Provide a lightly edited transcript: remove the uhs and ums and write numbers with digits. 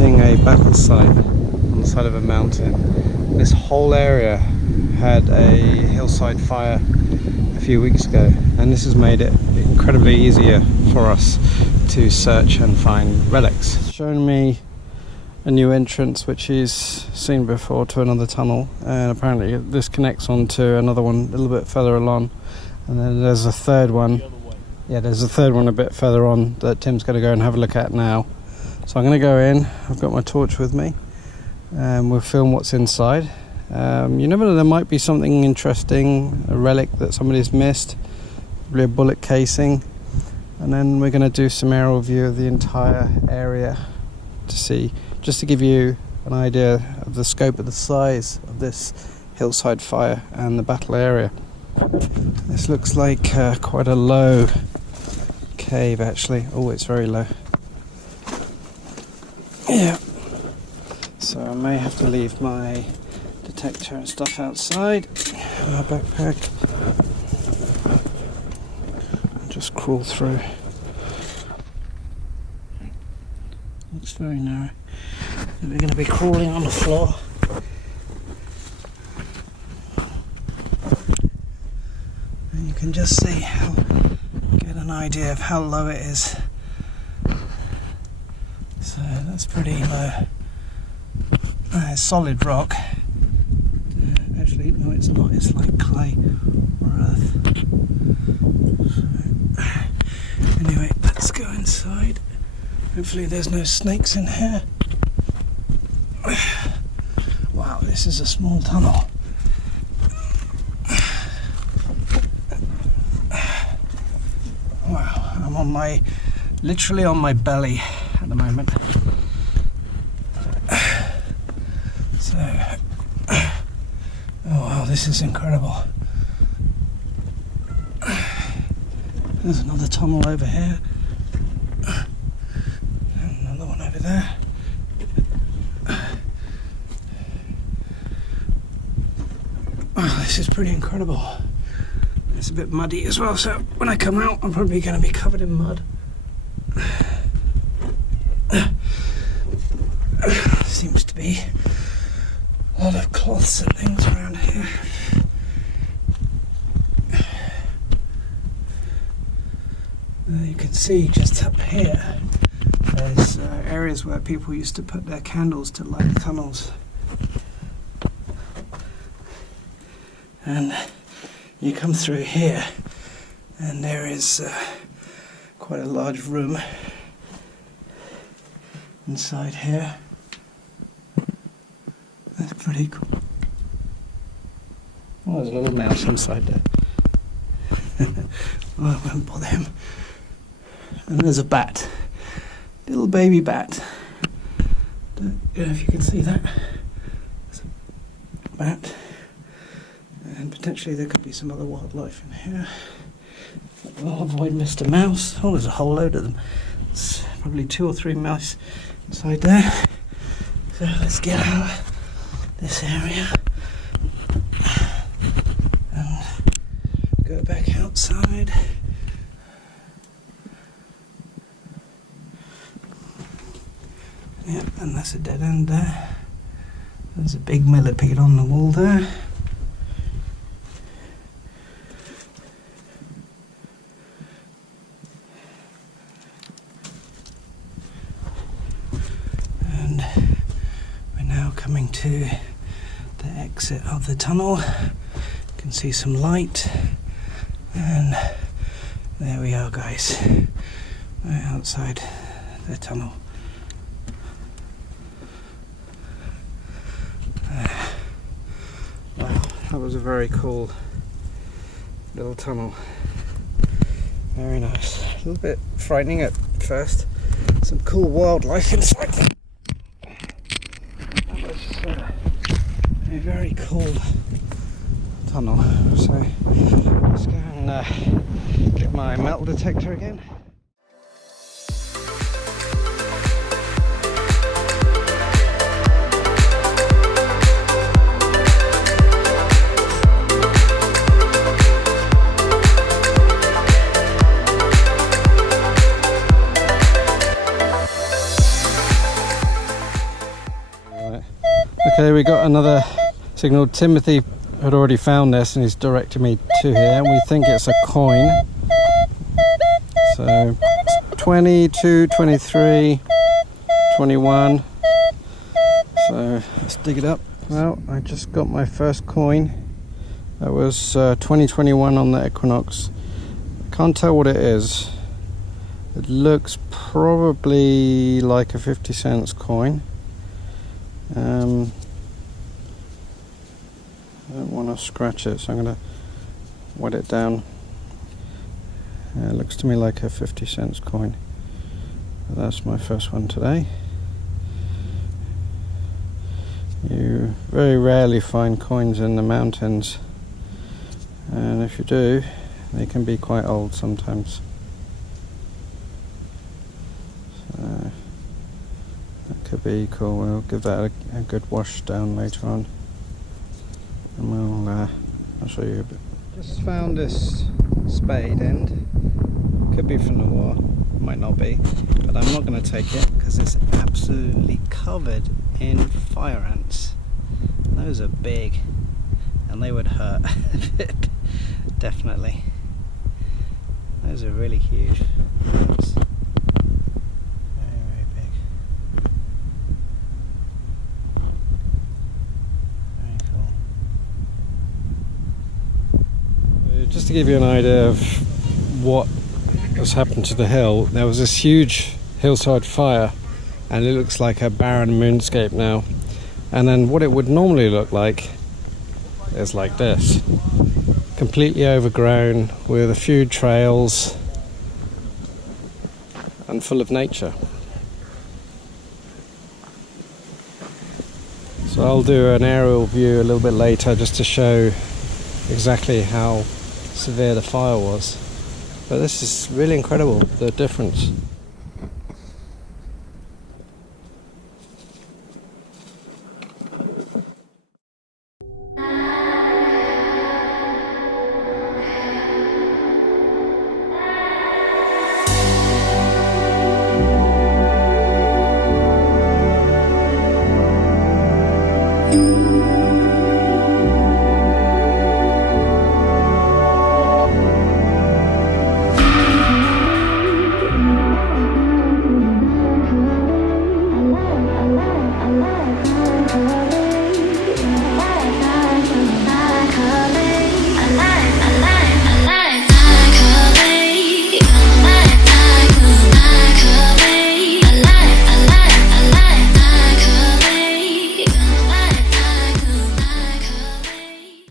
seeing a battle site on the side of a mountain. This whole area had a hillside fire a few weeks ago, and this has made it incredibly easier for us to search and find relics. It's shown me a new entrance which he's seen before to another tunnel, and apparently this connects on to another one a little bit further along, and then there's a third one. Yeah, there's a third one a bit further on that Tim's going to go and have a look at now. So I'm going to go in. I've got my torch with me, and we'll film what's inside. You never know, there might be something interesting, a relic that somebody's missed, probably a bullet casing, and then we're going to do some aerial view of the entire area to see, just to give you an idea of the scope of the size of this hillside fire and the battle area. This looks like quite a low cave actually. Oh, it's very low. Yeah. So I may have to leave my detector and stuff outside, my backpack, and just crawl through. Looks very narrow. We're going to be crawling on the floor. And you can just see get an idea of how low it is. So that's pretty low. It's solid rock. Actually, no, it's not. It's like clay or earth. So, anyway, let's go inside. Hopefully there's no snakes in here. Wow, this is a small tunnel. Wow, I'm literally on my belly at the moment. So, oh wow, this is incredible. There's another tunnel over here. And another one over there. Wow, this is pretty incredible. It's a bit muddy as well, so when I come out I'm probably going to be covered in mud. Seems to be a lot of cloths and things around here. You can see just up here there's areas where people used to put their candles to light tunnels. And you come through here and there is quite a large room inside here. That's pretty cool. Oh, there's a little mouse inside there. Oh, I won't bother him. And there's a bat. Little baby bat. Don't know if you can see that. There's a bat. And potentially there could be some other wildlife in here. I'll avoid Mr. Mouse. Oh, there's a whole load of them. There's probably 2 or 3 mice inside there. So let's get out of this area and go back outside. Yep, and that's a dead end there. There's a big millipede on the wall there. And we're now coming to the exit of the tunnel. You can see some light, and there we are, guys. We're outside the tunnel. Wow, that was a very cool little tunnel. Very nice. A little bit frightening at first. Some cool wildlife inside there. That was a very cool tunnel. So let's go and get my metal detector again. Okay, we got another signal. Timothy had already found this and he's directed me to here, and we think it's a coin. So 22, 23, 21. So let's dig it up. Well, I just got my first coin. That was 2021 on the Equinox. Can't tell what it is. It looks probably like a 50 cents coin. I don't want to scratch it, so I'm going to wet it down. It looks to me like a 50 cents coin. That's my first one today. You very rarely find coins in the mountains, and if you do, they can be quite old sometimes. So that could be cool. We'll give that a good wash down later on, and I'll show you a bit. Just found this spade end. Could be from the war, might not be, but I'm not going to take it because it's absolutely covered in fire ants. Those are big and they would hurt a bit, definitely. Those are really huge. That's very, very big. Very cool. Just to give you an idea of what has happened to the hill, there was this huge hillside fire and it looks like a barren moonscape now. And then what it would normally look like is like this, completely overgrown with a few trails and full of nature. So I'll do an aerial view a little bit later just to show exactly how severe the fire was. But this is really incredible, the difference.